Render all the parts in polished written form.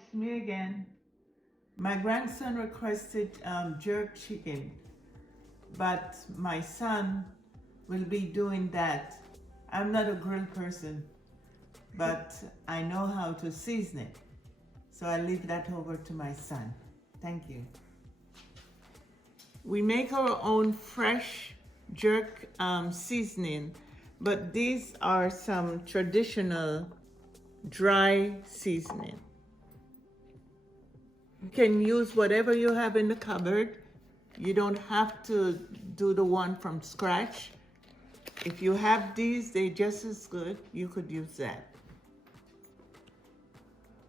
it's me again. My grandson requested jerk chicken, but my son will be doing that. I'm not a grill person, but I know how to season it. So I leave that over to my son. Thank you. We make our own fresh jerk seasoning, but these are some traditional dry seasoning. You can use whatever you have in the cupboard. You don't have to do the one from scratch. If you have these, they're just as good. You could use that.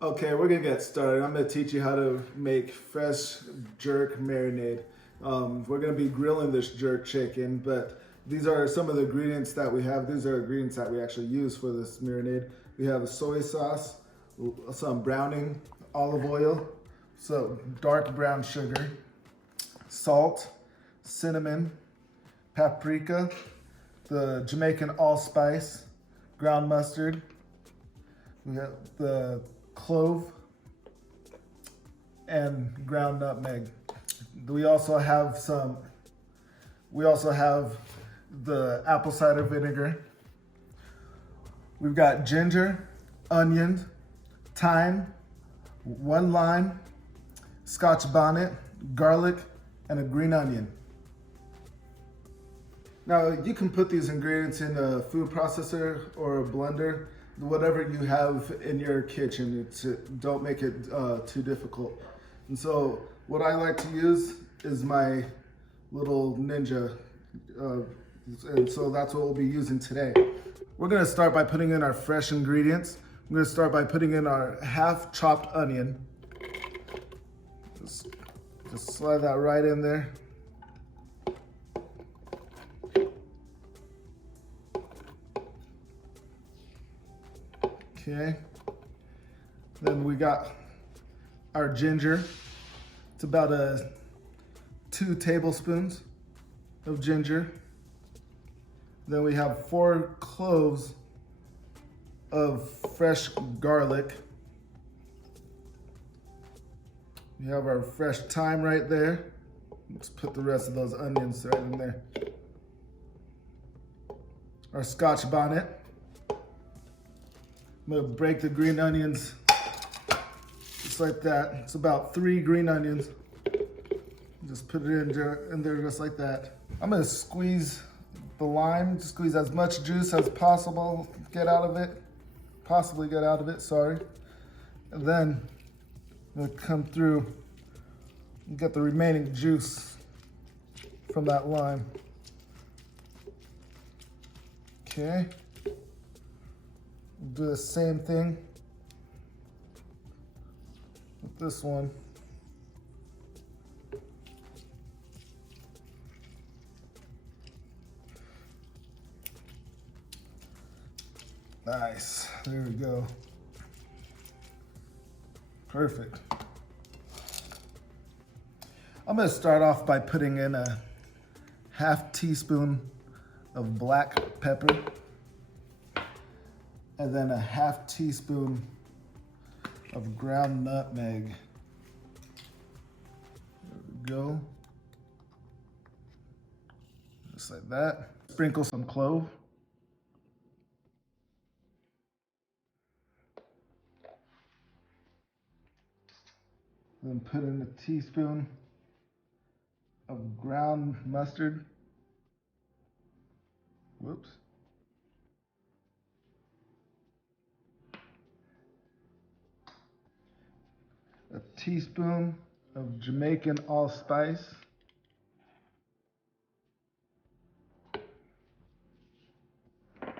Okay, we're gonna get started. I'm gonna teach you how to make fresh jerk marinade. We're gonna be grilling this jerk chicken, but these are some of the ingredients that we have. These are ingredients that we actually use for this marinade. We have a soy sauce, some browning olive oil, so dark brown sugar, salt, cinnamon, paprika, the Jamaican allspice, ground mustard. We have the clove and ground nutmeg. We also have the apple cider vinegar. We've got ginger, onion, thyme, 1 lime, scotch bonnet, garlic, and a green onion. Now you can put these ingredients in a food processor or a blender, whatever you have in your kitchen. Don't make it too difficult. And so what I like to use is my little Ninja, and so that's what we'll be using today. We're gonna start by putting in our fresh ingredients. I'm gonna start by putting in our half chopped onion. Just slide that right in there. Okay, then we got our ginger. It's about 2 tablespoons of ginger. Then we have 4 cloves of fresh garlic. We have our fresh thyme right there. Let's put the rest of those onions right in there. Our scotch bonnet. I'm gonna break the green onions just like that. It's about 3 green onions. Just put it in there just like that. I'm gonna squeeze the lime, squeeze as much juice as possible, possibly get out of it, sorry. And then I'm gonna come through and get the remaining juice from that lime. Okay. Do the same thing with this one. Nice, there we go. Perfect. I'm gonna start off by putting in a half teaspoon of black pepper, and then a half teaspoon of ground nutmeg. There we go. Just like that. Sprinkle some clove. Then put in a teaspoon of ground mustard. Whoops. A teaspoon of Jamaican allspice. A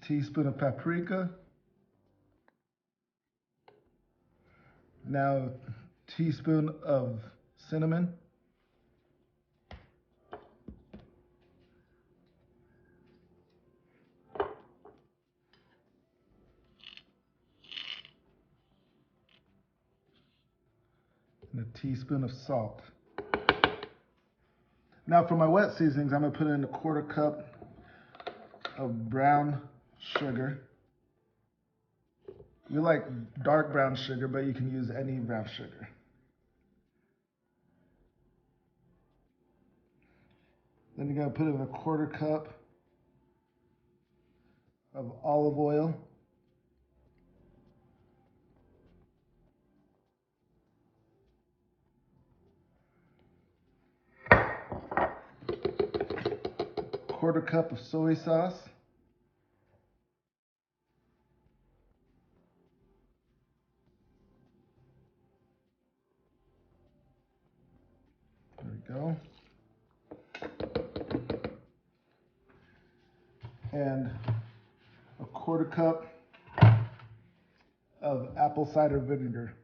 teaspoon of paprika. Now a teaspoon of cinnamon. And a teaspoon of salt. Now for my wet seasonings, I'm gonna put in a 1/4 cup of brown sugar. You like dark brown sugar, but you can use any brown sugar. Then you're gonna put in a 1/4 cup of olive oil. Quarter cup of soy sauce. There we go. And a 1/4 cup of apple cider vinegar.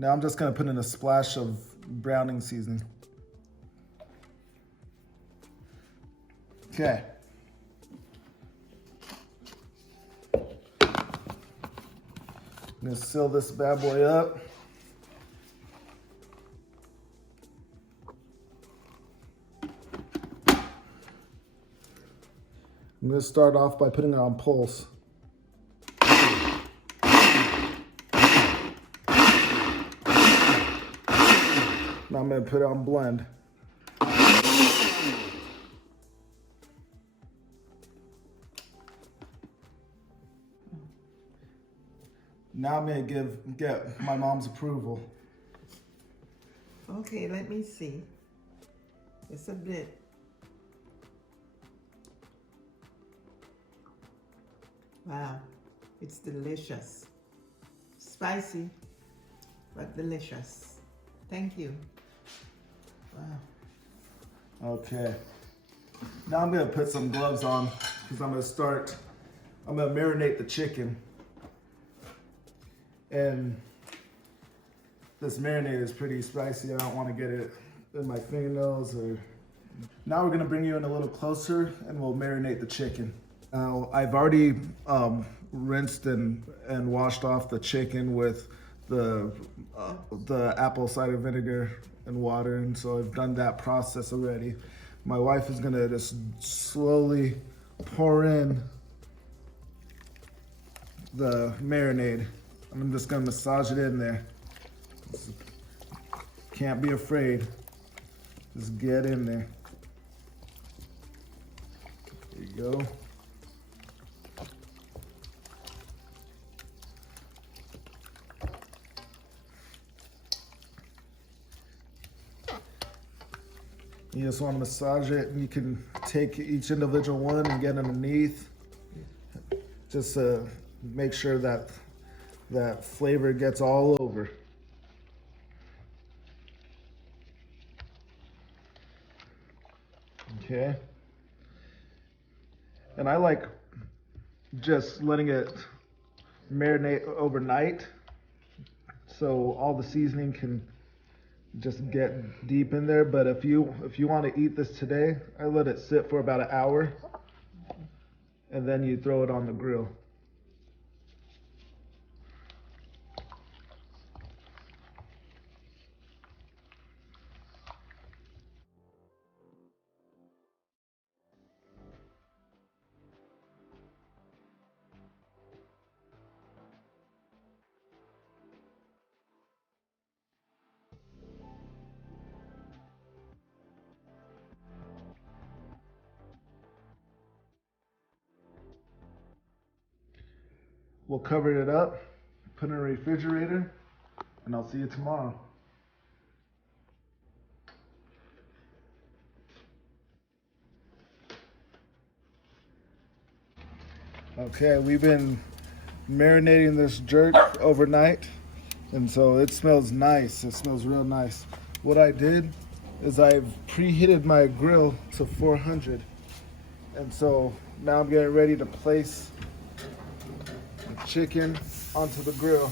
Now I'm just gonna put in a splash of browning seasoning. Okay. I'm gonna seal this bad boy up. I'm gonna start off by putting it on pulse. Now I'm gonna put it on blend. Now I'm gonna get my mom's approval. Okay, let me see. It's a bit. Wow, it's delicious. Spicy, but delicious. Thank you. Wow. Okay. Now I'm gonna put some gloves on because I'm gonna marinate the chicken. And this marinade is pretty spicy. I don't want to get it in my fingernails or. Now we're gonna bring you in a little closer and we'll marinate the chicken. Now I've already rinsed and washed off the chicken with the apple cider vinegar and water, and so I've done that process already. My wife is gonna just slowly pour in the marinade. I'm just gonna massage it in there. Can't be afraid. Just get in there. There you go. You just want to massage it, and you can take each individual one and get underneath. Just make sure that that flavor gets all over. Okay. And I like just letting it marinate overnight so all the seasoning can just get deep in there. But if you want to eat this today, I let it sit for about an hour and then you throw it on the grill. We'll cover it up, put it in a refrigerator, and I'll see you tomorrow. Okay, we've been marinating this jerk overnight, and so it smells nice. It smells real nice. What I did is I've preheated my grill to 400, and so now I'm getting ready to place the chicken onto the grill.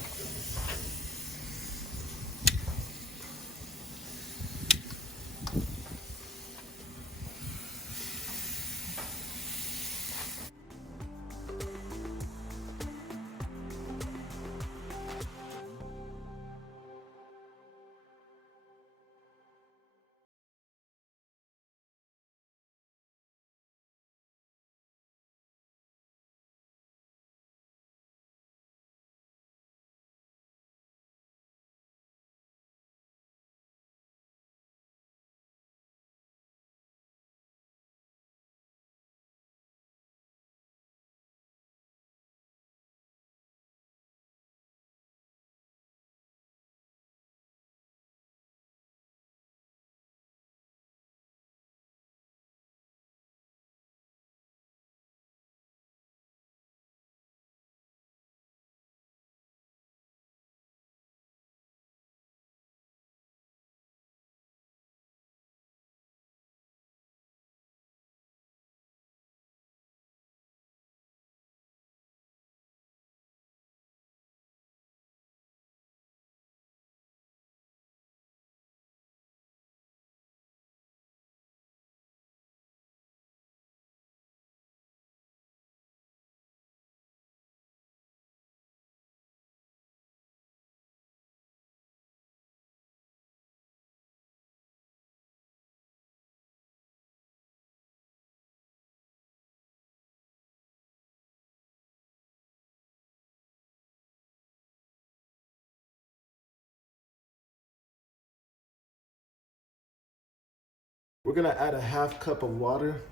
We're gonna add a half cup of water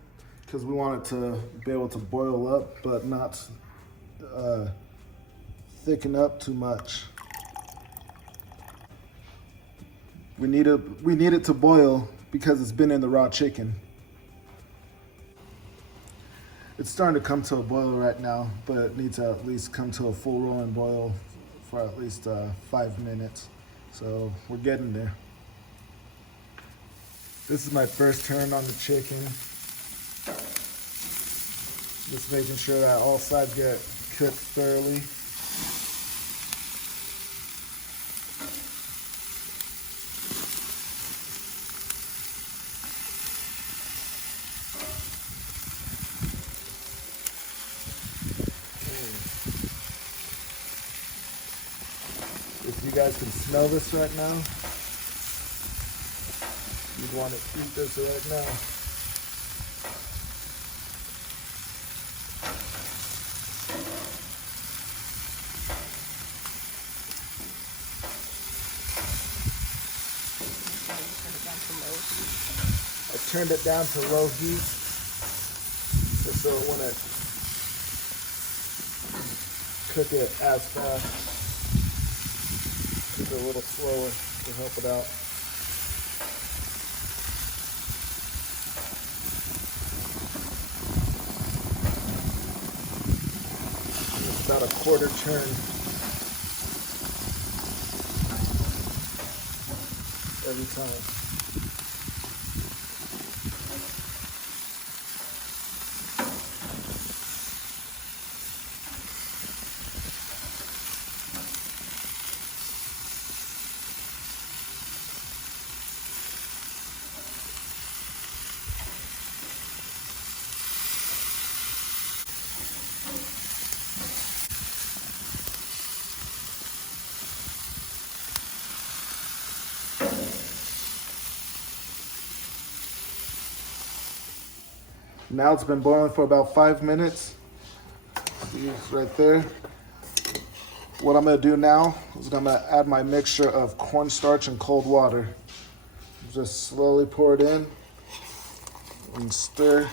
because we want it to be able to boil up, but not thicken up too much. We need it to boil because it's been in the raw chicken. It's starting to come to a boil right now, but it needs to at least come to a full rolling boil for at least 5 minutes. So we're getting there. This is my first turn on the chicken. Just making sure that all sides get cooked thoroughly. If you guys can smell this right now, you'd want to eat this right now. I turned it down to low heat just so it wouldn't cook it as fast. Keep it a little slower to help it out. It's about a quarter turn every time. Now it's been boiling for about 5 minutes. See, it's right there. What I'm gonna do now is I'm gonna add my mixture of cornstarch and cold water. Just slowly pour it in and stir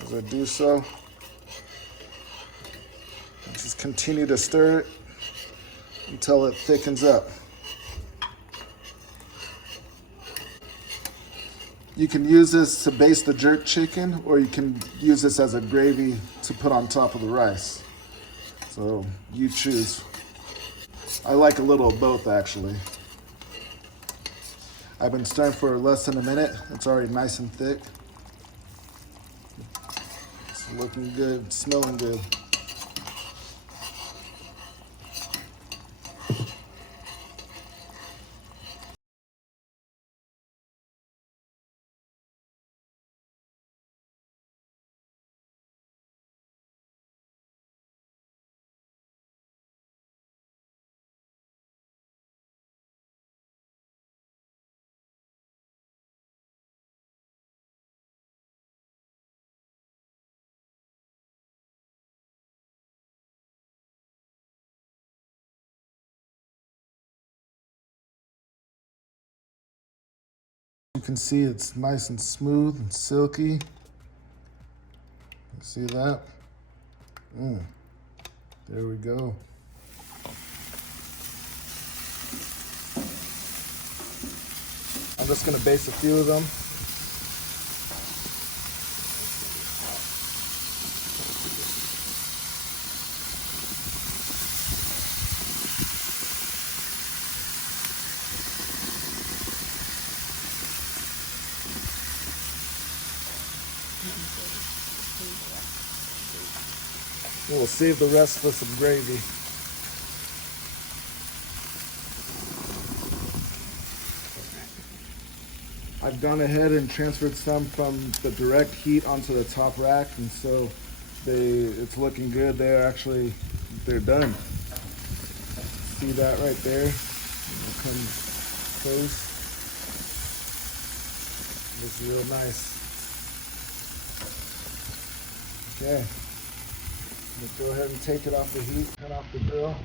as I do so. Just continue to stir it until it thickens up. You can use this to baste the jerk chicken, or you can use this as a gravy to put on top of the rice. So you choose. I like a little of both actually. I've been stirring for less than a minute. It's already nice and thick. It's looking good, smelling good. You can see it's nice and smooth and silky. You see that? There we go. I'm just gonna baste a few of them. We'll save the rest for some gravy. I've gone ahead and transferred some from the direct heat onto the top rack, and so it's looking good. They're done. See that right there? It'll come close. Looks real nice. Okay. Let's go ahead and take it off the heat, turn off the grill.